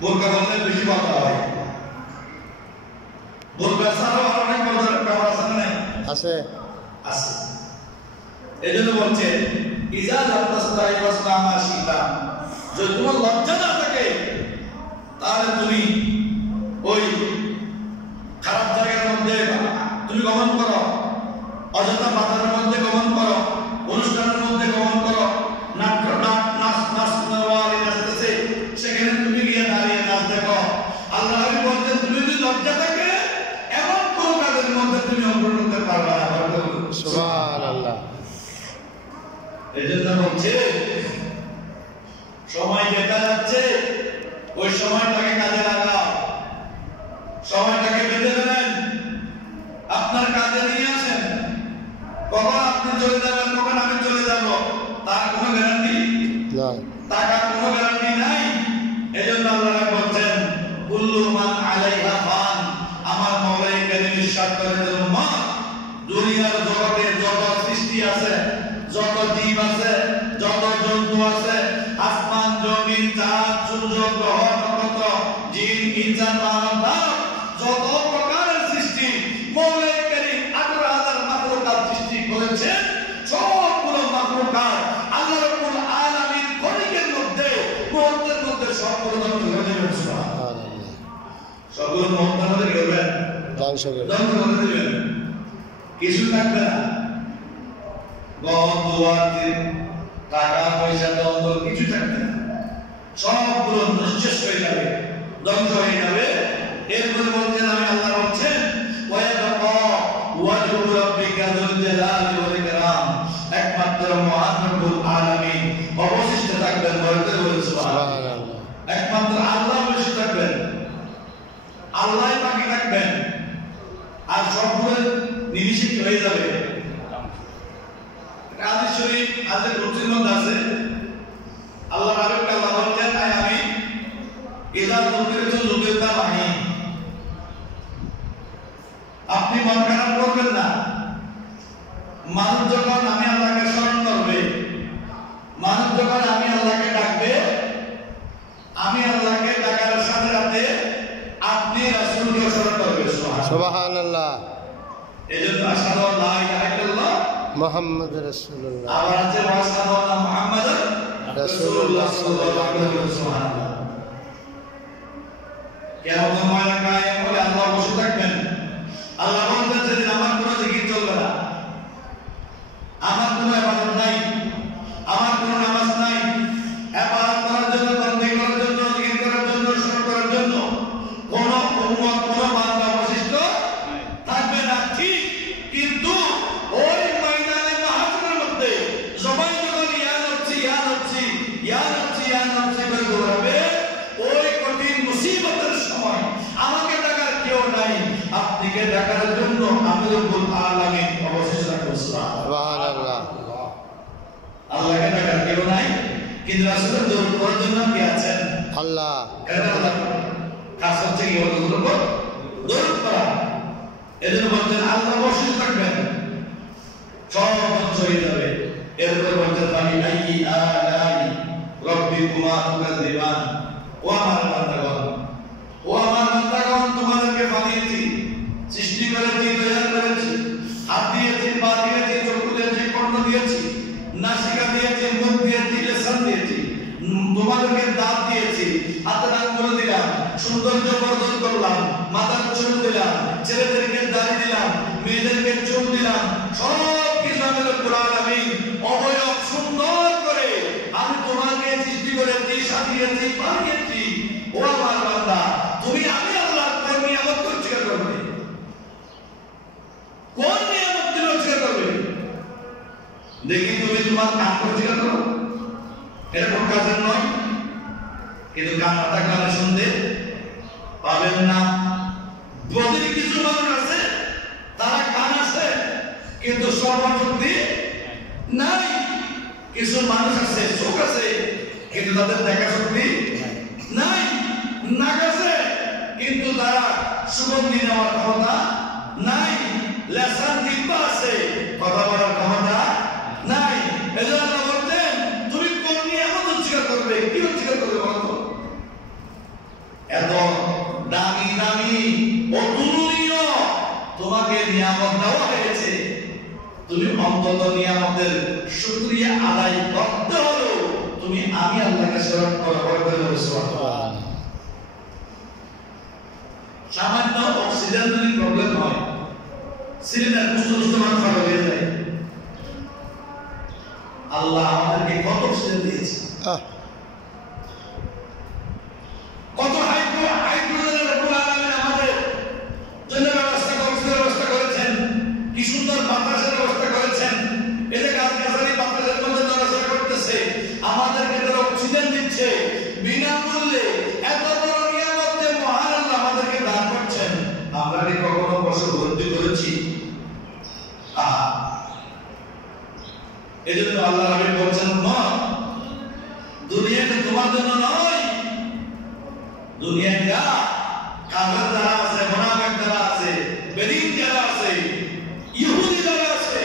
বোরকা বললে বেশি কথা হয়। বোরকা ছাড়াও অনেক পর্দার কাপড় আছে না? আছে, আছে। এজন্য বলছে ইজা লাতাস্তাই ওয়াসলামা শীতা, যদি তোমার লজ্জা না থাকে তাহলে তুমি ওই খারাপ জায়গার মধ্যে তুমি গমন করো, অযথা বাজারের মধ্যে গমন করো, অনুষ্ঠানের মধ্যে গমন করো, নাচতেছে সেখানে তুমি গিয়ে দাঁড়িয়ে নাচ দেখো। আল্লাহ নবী বলছেন তুমি যদি লজ্জা থাকে এমন কোন কাজের মধ্যে তুমি অংশগ্রহণ করতে পারবে না। সুবহানাল্লাহ। এজন্য বলছে সময় যেটা যাচ্ছে ওই সময়টাকে কাজে লাগাও, সময়টাকে বেঁধে ফেলেন, আপনার কাজে নিয়ে আসেন। কখন আপনি চলে যাবেন, কখন আমি চলে যাব তার কোনো গ্যারান্টি নাই, টাকার কোনো গ্যারান্টি নাই। এজন্য আল্লাহ বলছেন কুল্লু মান আলাইহা ফান, আমার মওলাই কারীম ইরশাদ করেছেন উম্মাহ দুনিয়ার জগতে যত সৃষ্টি আছে, যত জীব আছে, যত জন্তু আছে, আসমান জমিন চাঁদ সূর্য গ্রহ নক্ষত্র জিন ইনসান মানব যত প্রকারের সৃষ্টি মওলাই কারীম 18,000 মাখলুকাত সৃষ্টি করেছেন। সবগুলো মাখলুকাত আল্লাহ রাব্বুল আলামিন খলিকের মধ্যে মুহূর্তের মধ্যে সবগুলো ধ্বংস করে দেবেন। সুবহানাল্লাহ। সবগুলো মুহূর্তের মধ্যে কি করবেন? ধ্বংস করে দেবেন। কিছু থাকবে না, গহন দুয়ার টাকা পয়সা দ্বন্দ্ব কিছু থাকবে না, সবগুলো নিঃশেষ হয়ে যাবে, ধ্বংস হয়ে যাবে। এরপরে বলছেন আমি আল্লাহ বলছেন ওয়ায়াবকা ওয়াজহু রাব্বিকা যুল জালালি ওয়াল ইকরাম, একমাত্র মহান রব্বুল আলামিন অবশিষ্ট থাকবেন। বলতে বলেন সুবহানাল্লাহ। একমাত্র আল্লাহ অবশিষ্ট থাকবেন, আল্লাহই বাকি থাকবেন, আর সবগুলো নিঃশেষ হয়ে যাবে। হাদিস শরীফ আছে রুচির মধ্যে আছে আল্লাহ রাব্বুল আল্লাহ বলেন আমি ইদা যুকিরতু যুকিরতা মাহি, আপনি মন খারাপ করবেন না। মানুষ যখন আমি আল্লাহকে স্মরণ করবে, মানুষ যখন আমি আল্লাহকে ডাকবে, আমি আল্লাহকে ডাকার সাথে সাথে আপনি রাসূলকে স্মরণ করবেন। সুবহানাল্লাহ। এজন্য আশহাদু আল্লা ইলাহা ইল্লাল্লাহ মুহাম্মাদুর রাসূলুল্লাহ, আবার আছে আশহাদু আন্না মুহাম্মাদার রাসূলুল্লাহ সাল্লাল্লাহু আলাইহি ওয়াসাল্লাম। কিয়ামতের ময়দানে কায়েম হলে আল্লাহ বসে থাকবেন। আল্লাহ বলতেন যে আমার কোনো জিকির চলবে না, আমার কোনো ইবাদত নাই, আমার কোনো নামাজ নাই, ইবাদত করার জন্য, বন্দী করার জন্য, জিকির করার জন্য, স্মরণ করার জন্য কোনো উম্মত কোনো বান্দা অবশিষ্ট থাকবে না। ঠিক, কিন্তু ওই ময়দানে মাহশরের মধ্যে সবাই যখন ইয়া নফসি ইয়া নফসি ইয়া নফসি ইয়া নফসি করে দৌড়াবে, ওই কঠিন মুসিবতের সময় আমাকে ডাকার কেউ নাই, আপনাকে ডাকার জন্য আমি রব্বুল আলামিন অবশিষ্ট থাকবো। সুবহানাল্লাহ। আল্লাহকে ডাকার কেউ নাই, কিন্তু রাসূলের দরুদ পড়ার জন্য কে আছেন? আল্লাহ। এটা আল্লাহ কাজ হচ্ছে কি বলতে দরুদ পড়া। এজন্য বলছেন আল্লাহ অবশিষ্ট থাকবেন, সব ধ্বংস হয়ে যাবে। এরপর বলছেন আমি আইয়ি আলাই রাব্বিকুমা তুকাযিবান, ও আমার বান্দাগণ, ও আমার বান্দাগণ, তোমাদেরকে বানিয়েছি, সৃষ্টি করেছি, তৈরি করেছি, হাত দিয়েছি, পা দিয়েছি, চক্ষু দিয়েছি, কর্ণ দিয়েছি, নাসিকা দিয়েছি, মুখ দিয়েছি, লিসান দিয়েছি, তোমাদেরকে দাঁত দিয়েছি, হাতের আঙ্গুল দিলাম, সৌন্দর্য বর্ধন করলাম, মাথার চুল দিলাম, ছেলেদেরকে দাড়ি দিলাম, মেয়েদেরকে চুল দিলাম, সব কিছু আমি রব্বুল আলামিন অবয়ব সুন্দর করে আমি তোমাকে সৃষ্টি করেছি, সাজিয়েছি, বানিয়েছি। ও আমার বান্দা, তুমি আমি আল্লাহর কোন নিয়ামত অস্বীকার করবে? কোন নিয়ামত তুমি অস্বীকার করবে? দেখি তুমি তোমার কান অস্বীকার করো, এটা কোন কাজের নয়। কিন্তু কান না থাকলে শুনতে পাবেন না। যদি কিছু মানুষ আছে তারা কান আছে কিন্তু শ্রবণশক্তি নাই, কিছু মানুষ আছে চোখ আছে কিন্তু তাদের দেখা শক্তি নাই, নাক আছে কিন্তু তারা সুগন্ধি নেওয়ার ক্ষমতা নাই, লেসান জিহ্বা আছে কথা বলার ক্ষমতা নাই। এজন্য বলতেন তুমি কোন নিয়ামত অস্বীকার করবে? কি অস্বীকার করবে বলো? অতুলনীয় তোমাকে নিয়ামত দেওয়া হয়েছে, তুমি অন্তত নিয়ামতের শুকরিয়া আদায় করতে হলো তুমি আমি আল্লাহকে স্মরণ করো। সুবহানাল্লাহ। সামান্য অক্সিজেন যদি প্রবলেম হয়, সিলিন্ডার কুসুম ফাটা হয়ে যায়, আল্লাহ আমাদেরকে কত অক্সিজেন দিয়েছে, কত হাইড্রোজেনের রব্বুল আলামিন আমাদের জন্য ব্যবস্থা করেছেন, কি সুন্দর বাতাসের ব্যবস্থা করেছেন। এই যে গাছগাছালি বাতাসের মধ্যে নড়াচড়া করতেছে, আমাদেরকে তারা অক্সিজেন দিচ্ছে বিনামূল্যে। এত বড় নিয়ামত যে মহান আল্লাহ আমাদেরকে দান করছেন, আমরা কি কখনো বসে উপলব্ধি করেছি? এই জন্য আল্লাহ নবী বলছেন, দুনিয়াতে তোমার জন্য নয়, দুনিয়ায় যা কাফের যারা আছে, মুনাফিক যারা আছে, বেদীন যারা আছে, ইহুদি যারা আছে,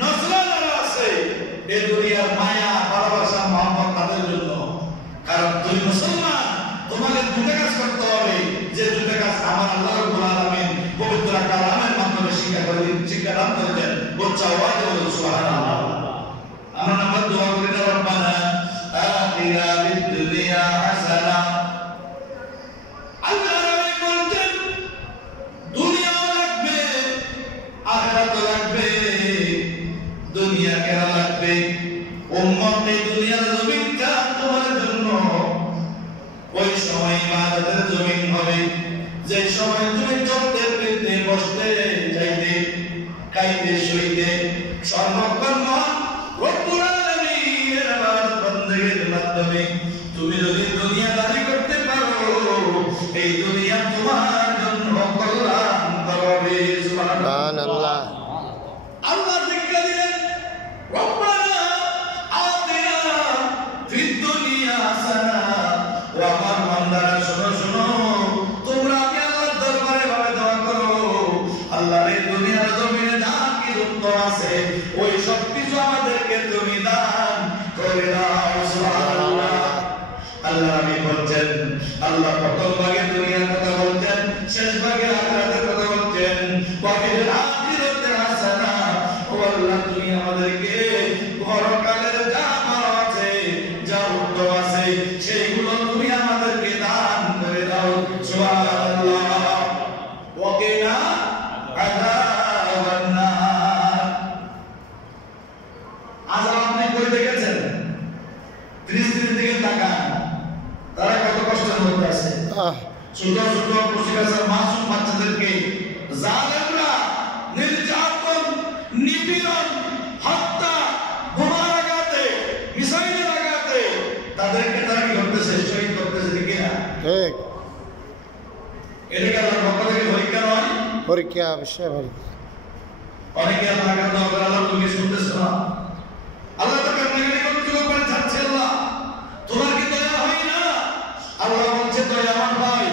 নসরা যারা আছে, এই দুনিয়ার মায়া ভালোবাসা মহব্বত তাদের জন্য। কারণ তুমি মুসলমান, তোমাকে দুটো কাজ করতে হবে, যে দুটো কাজ আমার আল্লাহ রাব্বুল আলামিন পবিত্র কালামের মাধ্যমে শিক্ষা দান করেছেন। বলছে আওয়াজে বলুন সুবহানাল্লাহ। আমরা নাম্বার দোয়া করি না, রব্বানা আতিনা ফিদ দুনিয়া হাসানা। আল্লাহ রাব্বুল বলেন দুনিয়াও লাগবে, আখিরাতও লাগবে, দুনিয়া কেন লাগবে? উম্মত এই দুনিয়ার জমিনটা তোমার জন্য ওই সময় ইবাদতের জমিন হবে, যে সময় তুমি চলতে ফিরতে বসতে যাইতে খাইতে শুইতে সর্বক্ষণ রব্বুল আলামিনের ইবাদত বন্দেগীর মাধ্যমে তুমি যদি দুনিয়াদারি করতে পারো, এই দুনিয়া তোমার জন্য কল্যাণ করবে। সুবহানাল্লাহ। আল্লাহ জিজ্ঞাসা দিলেন, রব্বানা আতিনা ফিদ দুনিয়া হাসানা। ও আমার বান্দারা শোনো শোনো, তোমরা আমি আল্লাহর দরবারে ভাবে দোয়া করো, আল্লাহর এই দুনিয়ার জমিনে যা কিছু আছে ওই সব কিছু আমাদেরকে তুমি দান করে দাও। সুবহানাল্লাহ। আল্লাহ নবী বলছেন, আল্লাহ প্রথম ভাগে দুনিয়ার কথা বলছেন, শেষ ভাগে আখিরাতের কথা বলছেন। ওয়াফিল আখিরাতি হাসানা। ও আল্লাহ তুমি আমাদেরকে পরকালের যা ভালো আছে, যা উত্তম আছে, সেইগুলো তুমি আমাদেরকে দান করে দাও। সুবহানাল্লাহ। ওয়াকিনা আযাবান নার। আযাব আপনি কই দেখেছেন? ফিলিস্তিনের দিকে তাকান, তারা কত কষ্টের মধ্যে আছে। ছোট ছোট কুচিকাচার মাসুম বাচ্চাদেরকে জালেমরা নির্যাতন, নিপীড়ন, হত্যা, বোমার আঘাতে, মিসাইলের আঘাতে তাদেরকে তারা কি করতেছে? শহীদ করতেছে, ঠিক না? ঠিক। এটাকে আল্লাহর পক্ষ থেকে পরীক্ষা নয়? পরীক্ষা, অবশ্যই পরীক্ষা। অনেকে আল্লাহ কাছে আল্লাহ তুমি শুনতেছ না, আল্লাহ তো কান্নাকাটি করতে করে যাচ্ছে, আল্লাহ তোমার কি দয়া হয় না? আল্লাহ বলছে দয়া আমার ভাই,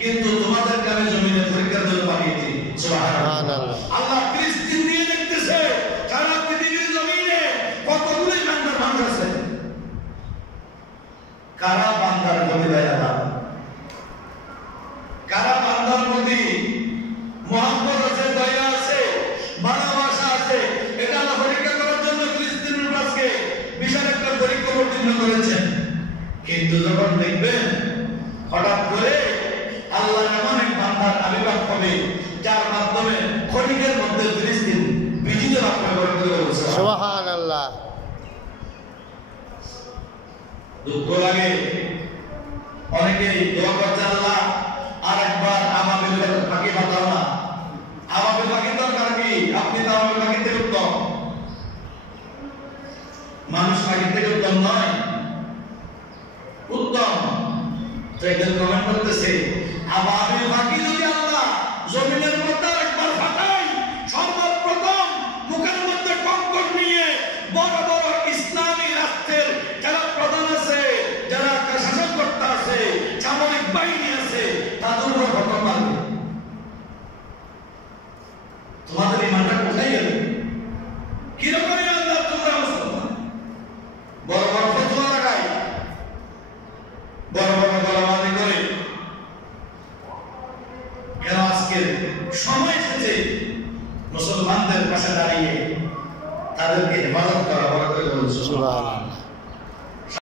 কিন্তু তোমাদেরকে আমি জমিনে পরীক্ষার জন্য পাঠিয়েছি। সুবহানাল্লাহ। আল্লাহ ফিলিস্তিন নিয়ে দেখতেছে, সারা পৃথিবীর জমিনে কতগুলো ইমানদার মানুষ আছে, কারা বান্দার প্রতি দয়াবান, কারা বান্দার প্রতি মহব্বত আছে, দয়া আছে, ভালোবাসা আছে। এটা আল্লাহ পরীক্ষা করার জন্য ফিলিস্তিনের রাজকে বিশাল একটা পরীক্ষা উত্তীর্ণ করেছেন। কিন্তু যখন দেখবেন হঠাৎ করে আল্লাহ এমন এক বান্দার আবির্ভাব হবে, যার মাধ্যমে ক্ষণিকের মধ্যে ফিলিস্তিন বিজিত লাভ করে। সুবহানাল্লাহ। দুঃখ লাগে, অনেকেই দোয়া করছে, আল্লাহ আরেকবার আমাদের পাখি পাঠাও না। আমাদের পাখির দরকার কি? আপনি তো আমাদের পাখির থেকে উত্তম, মানুষ পাখির থেকে উত্তম নয়, উত্তম। তো একজন কমেন্ট করতেছে, আবাবিল পাখি যদি আল্লাহ জমিনের মধ্যে একবার ফাটাই, সর্বপ্রথম মুখের মধ্যে কঙ্কর নিয়ে বড় বড় ইসলামী রাষ্ট্রের যারা প্রধান আছে, যারা শাসন কর্তা আছে, সামরিক বাহিনী আছে, তাদের উপর খতম মারবে। তোমাদের ইমানটা কোথায় গেল? কিরকম ইমানদার তোমরা মুসলমান? বড় বড় ফতোয়া লাগাই, বড় বড় গলাবাজি করে। কেন আজকে আজকে সময় এসেছে মুসলমানদের পাশে দাঁড়িয়ে তাদেরকে হেফাজত করা, বড় করে বলুন সুবহানাল্লাহ।